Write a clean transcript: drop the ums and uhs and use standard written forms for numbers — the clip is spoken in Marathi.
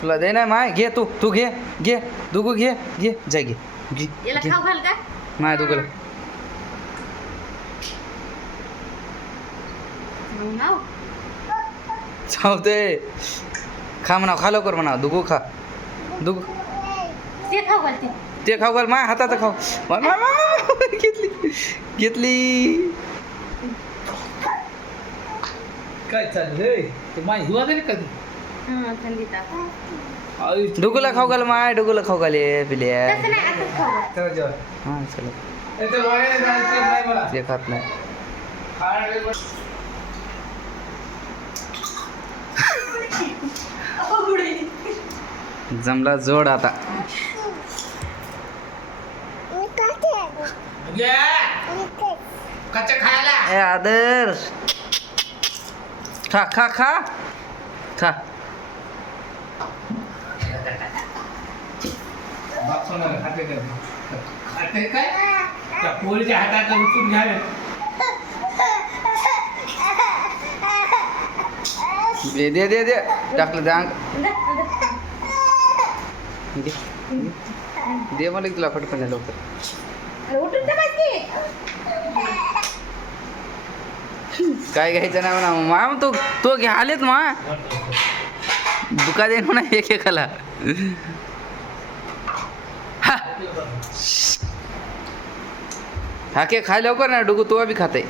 तुला दे ना माय घे तू घे घे दुगू घे घे जा घे घे याला घे. खाऊ घाल का माय दुगूला नाव चावते खा म्हणाव खा लवकर म्हणाव दुगू खा दुगू ते खाऊ घाल ते खाऊ घाल माय हातात खाऊ माय, माय, माय, माय. घेतली काय चाललंय ते माय हिवा झाली कधी हां थंडी ताप डुगूला खाऊ घाल माय डुगूला खाऊ घाल ये पिल्या तसं नाही असंच खाऊ घाल. चला जेव्हा हां चला ते वाड्याला जायचं नाही मला ते खात नाही जमला जोड आता कच्चा खायला ए आदर्श खा खा खा खा खाते काय त्या पोरीच्या हातात उचलून घ्यावे दे टाकलं ते अंग दे मला तुला पटकन लवकर अरे उठून तर बस की. काय घ्यायचं नाही म्हणा माम तो घ्या आलेत मा दुका दे म्हणा एक एकाला हा के खाय लवकर ना डुगू तू बी खाते